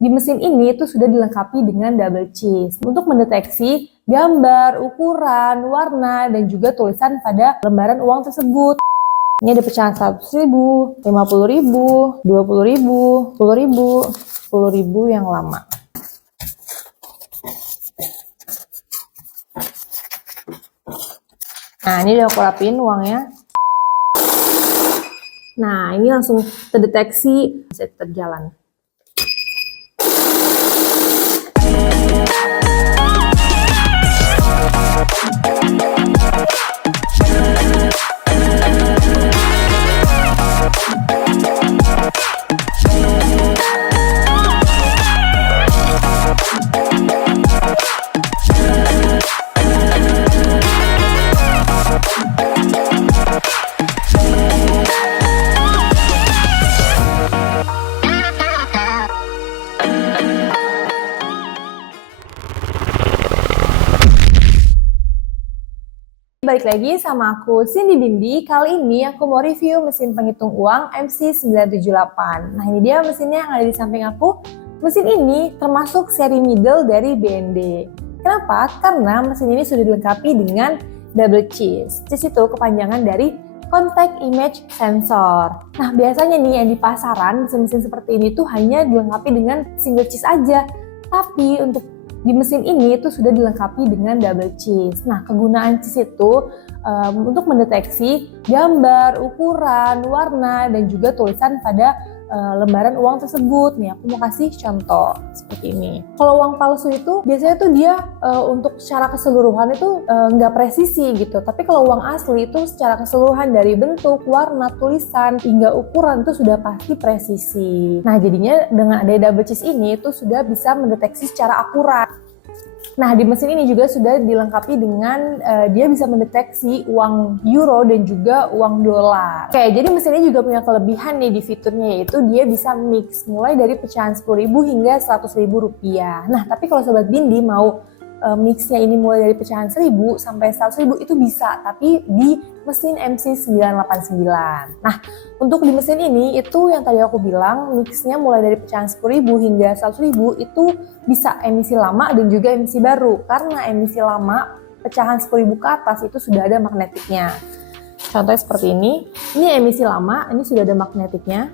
di mesin ini itu sudah dilengkapi dengan double cheese untuk mendeteksi gambar, ukuran, warna, dan juga tulisan pada lembaran uang tersebut. Ini ada pecahan 100.000, 50.000, 20.000, 10.000, 10.000 yang lama. Nah, ini udah aku rapiin uangnya. Nah, ini langsung terdeteksi, bisa terjalan. Balik lagi sama aku Cindy Bindi. Kali ini aku mau review mesin penghitung uang MC978. Nah, ini dia mesinnya yang ada di samping aku. Mesin ini termasuk seri middle dari BND. Kenapa? Karena mesin ini sudah dilengkapi dengan double cheese. Cheese itu kepanjangan dari contact image sensor. Nah, biasanya nih yang di pasaran mesin-mesin seperti ini tuh hanya dilengkapi dengan single cheese aja. Tapi untuk di mesin ini itu sudah dilengkapi dengan double cheese. Nah, kegunaan cheese itu untuk mendeteksi gambar, ukuran, warna, dan juga tulisan pada lembaran uang tersebut. Nih, aku mau kasih contoh seperti ini. Kalau uang palsu itu biasanya tuh dia untuk secara keseluruhan itu nggak presisi gitu. Tapi kalau uang asli itu secara keseluruhan dari bentuk, warna, tulisan, hingga ukuran itu sudah pasti presisi. Nah, jadinya dengan ada double cheese ini itu sudah bisa mendeteksi secara akurat. Nah, di mesin ini juga sudah dilengkapi dengan dia bisa mendeteksi uang euro dan juga uang dolar. Oke, jadi mesin ini juga punya kelebihan nih di fiturnya, yaitu dia bisa mix mulai dari pecahan 10.000 hingga 100.000 rupiah. Nah, tapi kalau Sobat Bindi mau mixnya ini mulai dari pecahan 1.000 sampai 100.000 itu bisa, tapi di mesin MC989. Nah, untuk di mesin ini itu yang tadi aku bilang mixnya mulai dari pecahan 10.000 hingga 100.000 itu bisa emisi lama dan juga emisi baru. Karena emisi lama pecahan 10.000 ke atas itu sudah ada magnetiknya. Contohnya seperti ini emisi lama, ini sudah ada magnetiknya.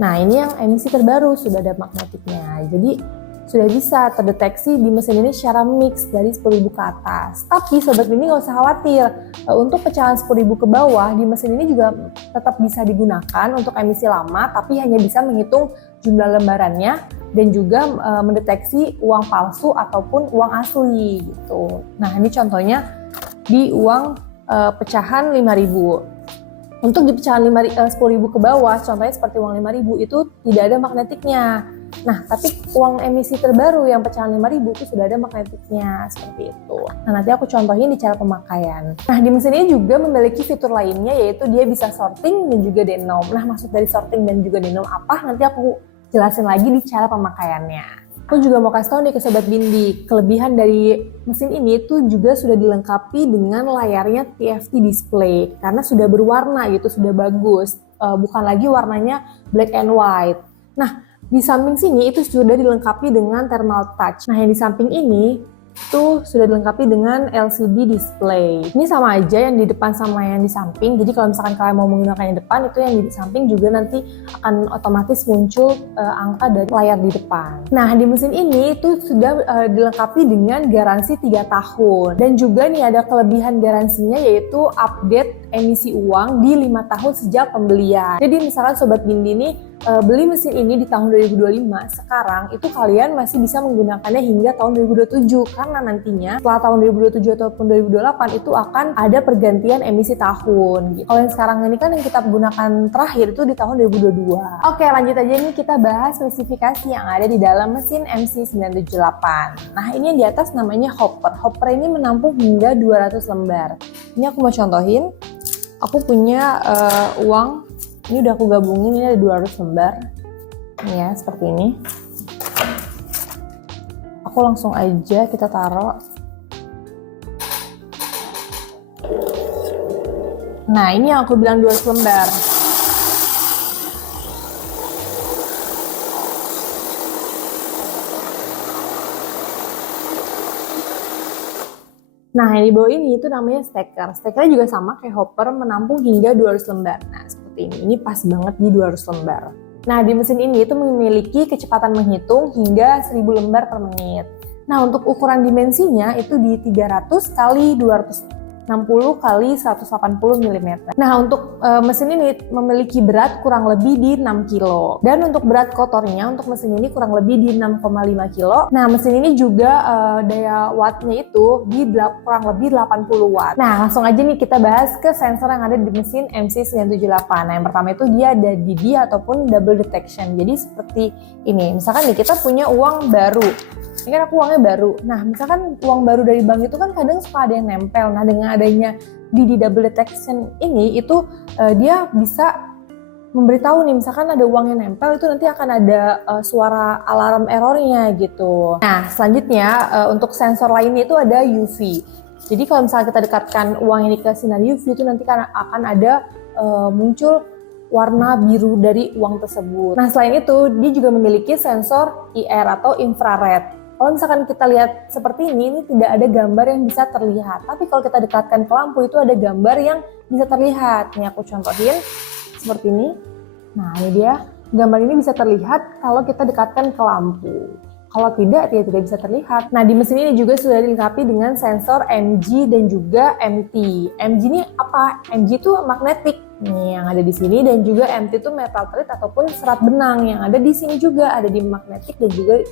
Nah, ini yang emisi terbaru sudah ada magnetiknya. Jadi sudah bisa terdeteksi di mesin ini secara mix dari 10.000 ke atas. Tapi Sobat Bindi nggak usah khawatir, untuk pecahan 10.000 ke bawah di mesin ini juga tetap bisa digunakan untuk emisi lama, tapi hanya bisa menghitung jumlah lembarannya dan juga mendeteksi uang palsu ataupun uang asli gitu. Nah, ini contohnya di uang pecahan 5.000. Untuk di pecahan 10.000 ke bawah, contohnya seperti uang 5.000 itu tidak ada magnetiknya. Nah, tapi uang emisi terbaru yang pecahan 5.000 itu sudah ada magnetiknya, seperti itu. Nah, nanti aku contohin di cara pemakaian. Nah, di mesin ini juga memiliki fitur lainnya, yaitu dia bisa sorting dan juga denom. Nah, maksud dari sorting dan juga denom apa? Nanti aku jelasin lagi di cara pemakaiannya. Aku juga mau kasih tahu nih ke Sobat Bindi, kelebihan dari mesin ini tuh juga sudah dilengkapi dengan layarnya TFT display, karena sudah berwarna gitu, sudah bagus. Bukan lagi warnanya black and white. Nah, di samping sini itu sudah dilengkapi dengan thermal touch. Nah, yang di samping ini itu sudah dilengkapi dengan LCD display. Ini sama aja yang di depan sama yang di samping. Jadi kalau misalkan kalian mau menggunakan yang depan, itu yang di samping juga nanti akan otomatis muncul angka dari layar di depan. Nah, di mesin ini itu sudah dilengkapi dengan garansi 3 tahun. Dan juga nih ada kelebihan garansinya, yaitu update emisi uang di 5 tahun sejak pembelian. Jadi misalkan Sobat Bindi nih beli mesin ini di tahun 2025, sekarang itu kalian masih bisa menggunakannya hingga tahun 2027, karena nantinya setelah tahun 2027 ataupun 2028 itu akan ada pergantian emisi tahun gitu. Kalau yang sekarang ini kan yang kita gunakan terakhir itu di tahun 2022. Oke, lanjut aja nih, kita bahas spesifikasi yang ada di dalam mesin MC978. Nah, ini yang di atas namanya hopper. Hopper ini menampung hingga 200 lembar. Ini aku mau contohin. Aku punya uang, ini udah aku gabungin, ini ada 200 lembar. Ini ya, seperti ini. Aku langsung aja kita taruh. Nah, ini yang aku bilang 200 lembar. Nah, yang di bawah ini itu namanya stacker. Stackernya juga sama kayak hopper, menampung hingga 200 lembar. Nah, seperti ini. Ini pas banget di 200 lembar. Nah, di mesin ini itu memiliki kecepatan menghitung hingga 1000 lembar per menit. Nah, untuk ukuran dimensinya itu di 300 kali 260 kali 180 mm. Nah, untuk mesin ini memiliki berat kurang lebih di 6 kg. Dan untuk berat kotornya untuk mesin ini kurang lebih di 6,5 kg. Nah, mesin ini juga daya wattnya itu di kurang lebih 80 watt. Nah, langsung aja nih kita bahas ke sensor yang ada di mesin MC978. Nah, yang pertama itu dia ada DD ataupun double detection. Jadi seperti ini. Misalkan nih kita punya uang baru. Ini kan aku uangnya baru. Nah, misalkan uang baru dari bank itu kan kadang suka ada yang nempel. Nah, dengan adanya DD double detection ini, itu dia bisa memberitahu nih, misalkan ada uang yang nempel, itu nanti akan ada suara alarm errornya gitu. Nah, selanjutnya untuk sensor lainnya itu ada UV. Jadi kalau misalnya kita dekatkan uang ini ke sinar UV, itu nanti akan ada muncul warna biru dari uang tersebut. Nah, selain itu, dia juga memiliki sensor IR atau infrared. Kalau misalkan kita lihat seperti ini tidak ada gambar yang bisa terlihat. Tapi kalau kita dekatkan ke lampu itu ada gambar yang bisa terlihat. Ini aku contohin seperti ini. Nah, ini dia. Gambar ini bisa terlihat kalau kita dekatkan ke lampu. Kalau tidak, dia tidak bisa terlihat. Nah, di mesin ini juga sudah dilengkapi dengan sensor MG dan juga MT. MG ini apa? MG itu magnetik. Nih, yang ada di sini, dan juga MT itu metal tread ataupun serat benang yang ada di sini juga, ada di magnetik dan juga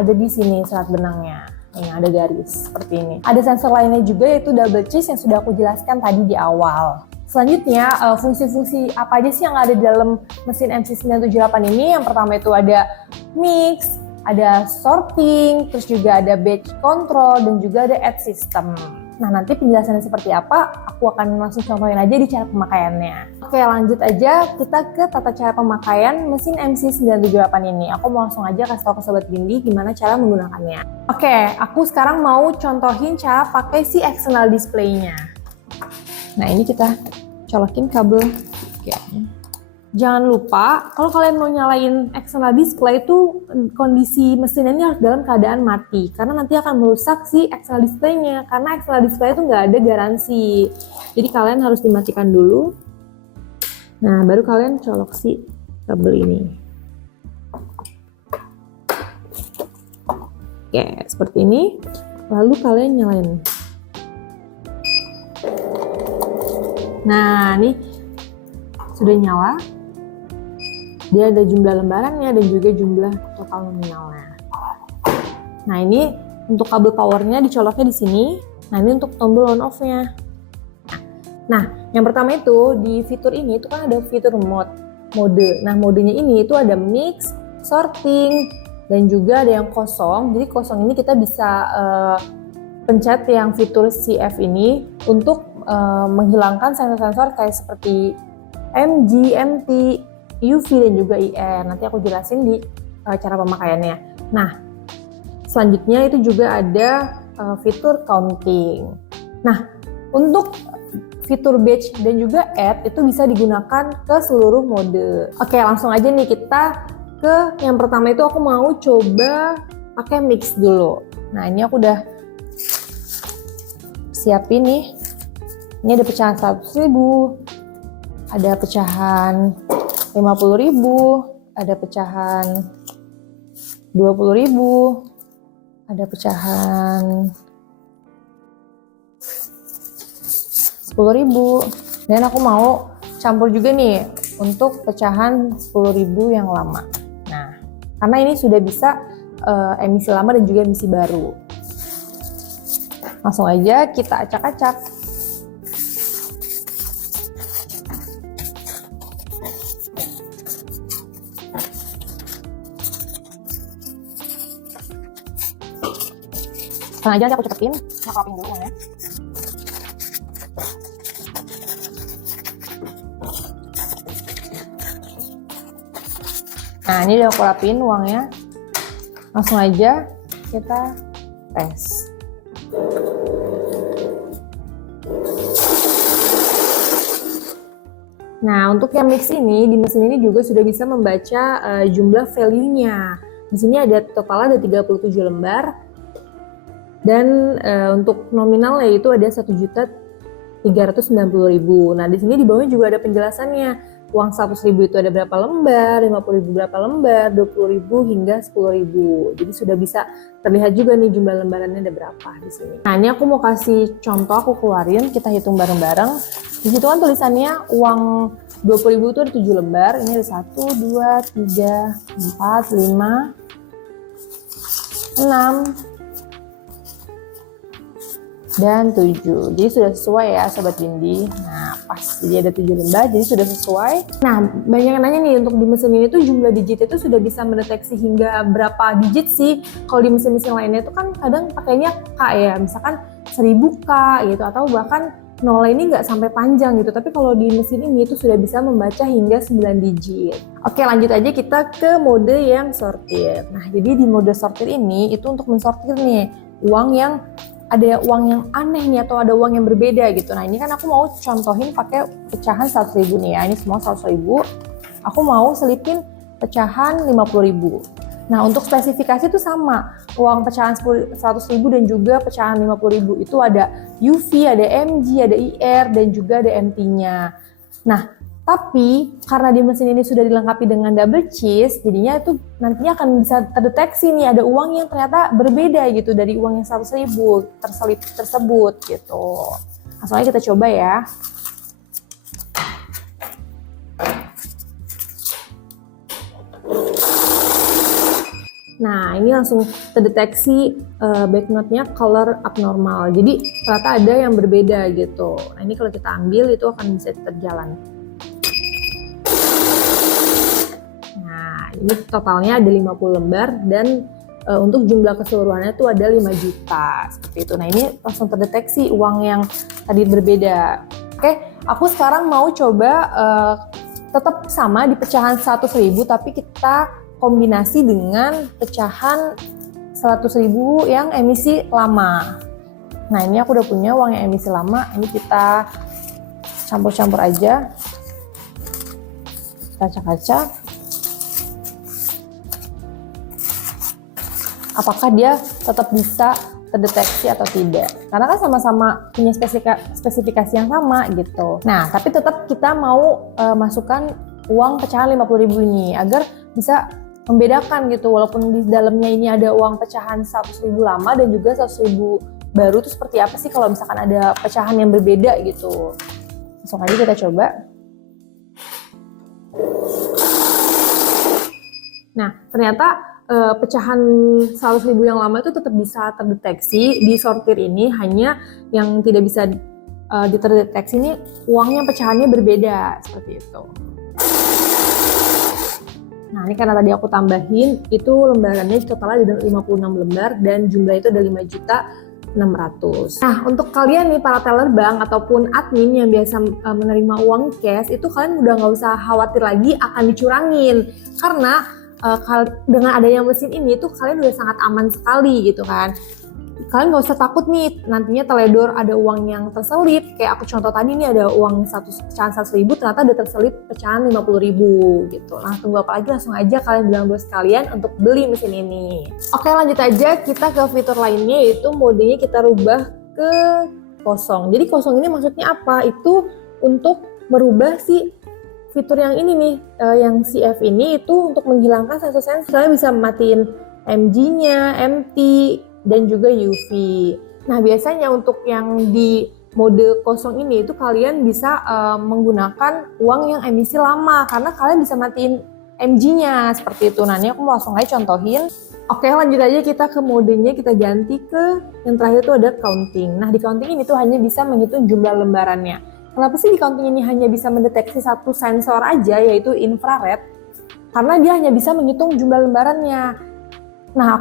ada di sini serat benangnya. Nih, ada garis seperti ini. Ada sensor lainnya juga yaitu double cheese yang sudah aku jelaskan tadi di awal. Selanjutnya, fungsi-fungsi apa aja sih yang ada di dalam mesin MC978 ini? Yang pertama itu ada mix, ada sorting, terus juga ada batch control, dan juga ada add system. Nah, nanti penjelasannya seperti apa, aku akan langsung contohin aja di cara pemakaiannya. Oke, lanjut aja kita ke tata cara pemakaian mesin MC978 ini. Aku mau langsung aja kasih tahu ke Sobat Bindi gimana cara menggunakannya. Oke, aku sekarang mau contohin cara pakai si external display-nya. Nah, ini kita colokin kabel. Oke. Jangan lupa, kalau kalian mau nyalain external display itu kondisi mesin ini harus dalam keadaan mati. Karena nanti akan merusak si external display-nya. Karena external display itu nggak ada garansi. Jadi kalian harus dimatikan dulu. Nah, baru kalian colok si kabel ini. Oke, seperti ini. Lalu kalian nyalain. Nah, ini sudah nyala. Dia ada jumlah lembarannya dan juga jumlah total nominalnya. Nah, ini untuk kabel powernya dicoloknya di sini. Nah, ini untuk tombol on off-nya. Nah, yang pertama itu di fitur ini itu kan ada fitur mode. Nah, modenya ini itu ada mix, sorting, dan juga ada yang kosong. Jadi kosong ini kita bisa pencet yang fitur CF ini untuk menghilangkan sensor-sensor kayak seperti MG, MT, UV dan juga IR. Nanti aku jelasin di cara pemakaiannya. Nah, selanjutnya itu juga ada fitur counting. Nah, untuk fitur batch dan juga add itu bisa digunakan ke seluruh mode. Oke, langsung aja nih kita ke yang pertama itu aku mau coba pakai mix dulu. Nah, ini aku udah siapin nih. Ini ada pecahan 100.000, ada pecahan 50.000, ada pecahan 20.000, ada pecahan 10.000, dan aku mau campur juga nih untuk pecahan 10.000 yang lama. Nah, karena ini sudah bisa emisi lama dan juga emisi baru. Langsung aja kita acak-acak. Sengaja aja aku cepetin, aku rapin dulu ya. Nah, ini udah aku rapin uangnya. Langsung aja kita tes. Nah, untuk yang mix ini, di mesin ini juga sudah bisa membaca jumlah value-nya. Di sini ada totalnya ada 37 lembar. Dan untuk nominalnya itu ada 1.390.000. Nah, di sini di bawahnya juga ada penjelasannya. Uang 100.000 itu ada berapa lembar, 50.000 berapa lembar, 20.000 hingga 10.000. Jadi sudah bisa terlihat juga nih jumlah lembarannya ada berapa di sini. Nah, ini aku mau kasih contoh, aku keluarin, kita hitung bareng-bareng. Di situ kan tulisannya uang 20.000 itu ada 7 lembar. Ini ada 1, 2, 3, 4, 5, 6, dan 7. Jadi sudah sesuai ya Sobat Bindi. Nah, pas. Jadi ada 7 lembar, jadi sudah sesuai. Nah, banyak yang nanya nih, untuk di mesin ini tuh jumlah digit itu sudah bisa mendeteksi hingga berapa digit sih? Kalau di mesin-mesin lainnya itu kan kadang pakainya K ya, misalkan 1000K gitu, atau bahkan nol ini nggak sampai panjang gitu. Tapi kalau di mesin ini itu sudah bisa membaca hingga 9 digit. Oke, lanjut aja kita ke mode yang sortir. Nah, jadi di mode sortir ini itu untuk mensortir nih uang yang ada uang yang aneh nih atau ada uang yang berbeda gitu. Nah, ini kan aku mau contohin pakai pecahan 100.000 nih ya. Ini semua 100.000. Aku mau selipin pecahan 50.000. Nah, untuk spesifikasi itu sama. Uang pecahan 100.000 dan juga pecahan 50.000 itu ada UV, ada MG, ada IR, dan juga ada MT-nya. Nah, tapi karena di mesin ini sudah dilengkapi dengan double cheese, jadinya itu nantinya akan bisa terdeteksi nih ada uang yang ternyata berbeda gitu dari uang yang 100.000 terselip tersebut gitu. Langsung aja kita coba ya. Nah, ini langsung terdeteksi banknotnya color abnormal. Jadi ternyata ada yang berbeda gitu. Nah, ini kalau kita ambil itu akan bisa terjalan. Ini totalnya ada 50 lembar dan untuk jumlah keseluruhannya itu ada 5 juta seperti itu. Nah, ini langsung terdeteksi uang yang tadi berbeda. Oke, aku sekarang mau coba tetap sama di pecahan 100.000 tapi kita kombinasi dengan pecahan 100.000 yang emisi lama. Nah, ini aku udah punya uang yang emisi lama. Ini kita campur-campur aja. Kaca-kaca. Apakah dia tetap bisa terdeteksi atau tidak. Karena kan sama-sama punya spesifikasi yang sama gitu. Nah, tapi tetap kita mau masukkan uang pecahan 50.000 ini agar bisa membedakan gitu. Walaupun di dalamnya ini ada uang pecahan 100.000 lama dan juga 100.000 baru, itu seperti apa sih kalau misalkan ada pecahan yang berbeda gitu. Langsung aja kita coba. Nah, ternyata pecahan 100.000 yang lama itu tetap bisa terdeteksi di sortir ini, hanya yang tidak bisa diterdeteksi ini uangnya pecahannya berbeda seperti itu. Nah, ini karena tadi aku tambahin itu lembarannya totalnya ada 56 lembar dan jumlah itu ada 5.600.000. Nah, untuk kalian nih para teller bank ataupun admin yang biasa menerima uang cash, itu kalian udah nggak usah khawatir lagi akan dicurangin, karena dengan adanya mesin ini tuh kalian udah sangat aman sekali gitu kan. Kalian nggak usah takut nih nantinya teledor ada uang yang terselip. Kayak aku contoh tadi nih, ada uang pecahan 100.000 ternyata ada terselip pecahan 50.000 gitu. Nah, tunggu apa lagi, langsung aja kalian bilang bos kalian untuk beli mesin ini. Oke, lanjut aja kita ke fitur lainnya, yaitu modenya kita rubah ke kosong. Jadi kosong ini maksudnya apa? Itu untuk merubah si fitur yang ini nih, yang CF ini itu untuk menghilangkan sensor-sensor. Kalian bisa matiin MG-nya, MT, dan juga UV. Nah, biasanya untuk yang di mode kosong ini itu kalian bisa menggunakan uang yang emisi lama, karena kalian bisa matiin MG-nya seperti itu. Nah, ini aku mau langsung aja contohin. Oke, lanjut aja kita ke modenya, kita ganti ke yang terakhir itu ada counting. Nah, di counting ini tuh hanya bisa menghitung jumlah lembarannya. Kenapa sih di counting ini hanya bisa mendeteksi satu sensor aja, yaitu infrared? Karena dia hanya bisa menghitung jumlah lembarannya. Nah,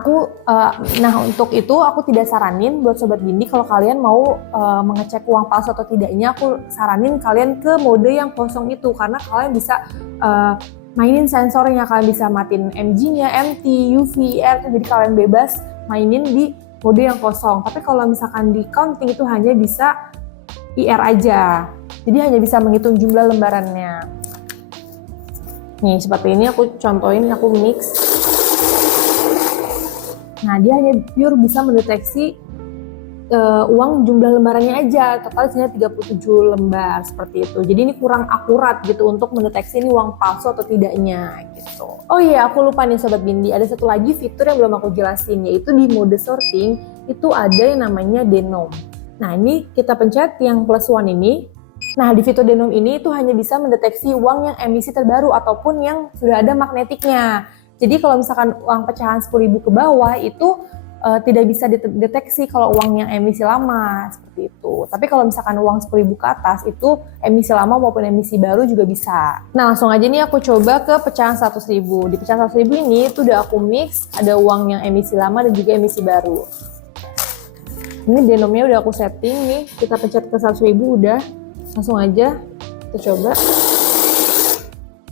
untuk itu aku tidak saranin buat Sobat Bindi, kalau kalian mau mengecek uang palsu atau tidaknya, aku saranin kalian ke mode yang kosong itu, karena kalian bisa mainin sensornya, kalian bisa matiin MG-nya, MT, UV, IR, jadi kalian bebas mainin di mode yang kosong. Tapi kalau misalkan di counting itu hanya bisa IR aja, jadi hanya bisa menghitung jumlah lembarannya. Nih, seperti ini aku contohin, aku mix. Nah, dia hanya pure bisa mendeteksi uang jumlah lembarannya aja, total isinya 37 lembar seperti itu. Jadi ini kurang akurat gitu untuk mendeteksi ini uang palsu atau tidaknya gitu. Oh iya, aku lupa nih Sobat Bindi, ada satu lagi fitur yang belum aku jelasin, yaitu di mode sorting itu ada yang namanya denom. Nah ini kita pencet yang plus one ini. Nah di fitur denom ini itu hanya bisa mendeteksi uang yang emisi terbaru ataupun yang sudah ada magnetiknya. Jadi kalau misalkan uang pecahan 10.000 ke bawah itu tidak bisa dideteksi kalau uang yang emisi lama seperti itu. Tapi kalau misalkan uang 10.000 ke atas itu emisi lama maupun emisi baru juga bisa. Nah langsung aja nih aku coba ke pecahan 100.000. Di pecahan 100.000 ini itu udah aku mix, ada uang yang emisi lama dan juga emisi baru. Ini denomnya udah aku setting nih, kita pencet ke 100.000 udah. Langsung aja kita coba.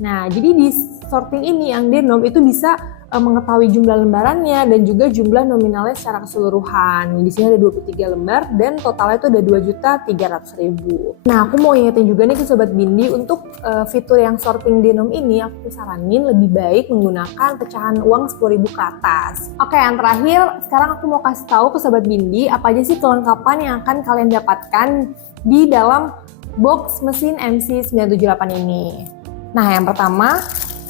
Nah jadi di sorting ini yang denom itu bisa mengetahui jumlah lembarannya dan juga jumlah nominalnya secara keseluruhan. Di sini ada 23 lembar dan totalnya itu ada 2.300.000. Nah, aku mau ingetin juga nih ke Sobat Bindi untuk fitur yang sorting denom ini aku saranin lebih baik menggunakan pecahan uang 10.000 ke atas. Oke, yang terakhir sekarang aku mau kasih tahu ke Sobat Bindi apa aja sih kelengkapan yang akan kalian dapatkan di dalam box mesin MC978 ini. Nah, yang pertama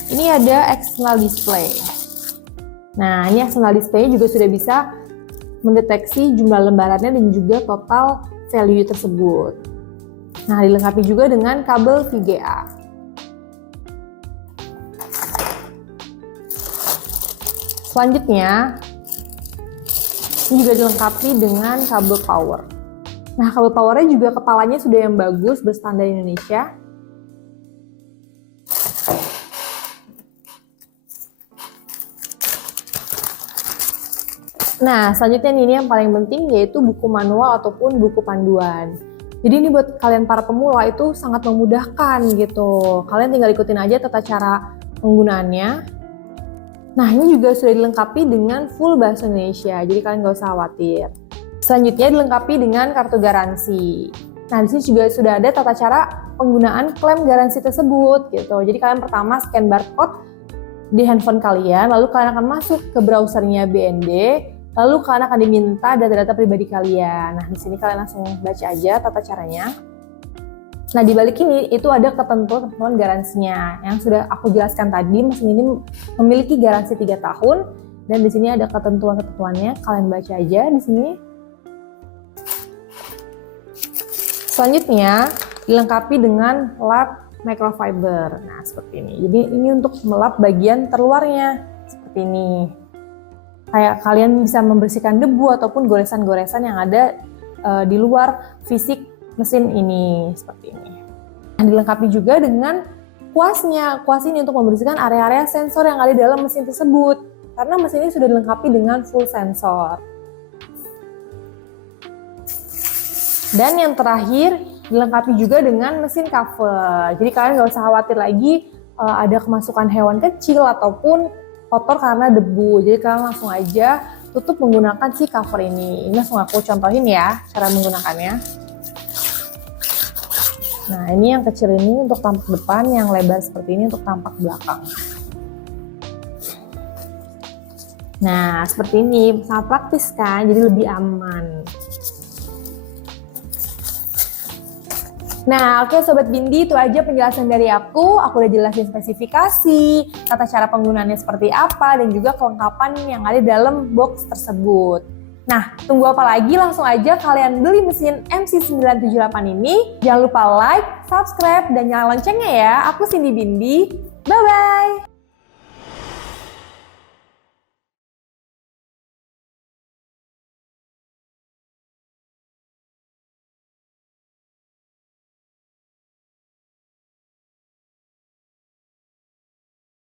ini ada external display. Nah, ini external display juga sudah bisa mendeteksi jumlah lembarannya dan juga total value tersebut. Nah, dilengkapi juga dengan kabel VGA. Selanjutnya, ini juga dilengkapi dengan kabel power. Nah, kabel powernya juga kepalanya sudah yang bagus, berstandar Indonesia. Nah, selanjutnya ini yang paling penting yaitu buku manual ataupun buku panduan. Jadi ini buat kalian para pemula itu sangat memudahkan gitu. Kalian tinggal ikutin aja tata cara penggunaannya. Nah, ini juga sudah dilengkapi dengan full bahasa Indonesia, jadi kalian nggak usah khawatir. Selanjutnya dilengkapi dengan kartu garansi. Nah, di sini juga sudah ada tata cara penggunaan klaim garansi tersebut gitu. Jadi kalian pertama scan barcode di handphone kalian, lalu kalian akan masuk ke browsernya BND. Lalu kalian akan diminta data-data pribadi kalian. Nah, di sini kalian langsung baca aja tata caranya. Nah, di balik ini itu ada ketentuan garansinya yang sudah aku jelaskan tadi. Mesin ini memiliki garansi 3 tahun dan di sini ada ketentuan-ketentuannya. Kalian baca aja di sini. Selanjutnya dilengkapi dengan lap microfiber. Nah, seperti ini. Jadi ini untuk melap bagian terluarnya seperti ini. Kayak kalian bisa membersihkan debu ataupun goresan-goresan yang ada di luar fisik mesin ini seperti ini. Nah, dilengkapi juga dengan kuasnya. Kuas ini untuk membersihkan area-area sensor yang ada di dalam mesin tersebut. Karena mesin ini sudah dilengkapi dengan full sensor. Dan yang terakhir dilengkapi juga dengan mesin cover. Jadi kalian nggak usah khawatir lagi ada kemasukan hewan kecil ataupun kotor karena debu. Jadi kalian langsung aja tutup menggunakan si cover ini. Ini langsung aku contohin ya cara menggunakannya. Nah, ini yang kecil ini untuk tampak depan, yang lebar seperti ini untuk tampak belakang. Nah, seperti ini sangat praktis kan, jadi lebih aman. Nah, oke Sobat Bindi, itu aja penjelasan dari aku. Aku udah jelasin spesifikasi, tata cara penggunaannya seperti apa, dan juga kelengkapan yang ada di dalam box tersebut. Nah, tunggu apa lagi? Langsung aja kalian beli mesin MC978 ini. Jangan lupa like, subscribe, dan nyalain loncengnya ya. Aku Cindy Bindi. Bye-bye!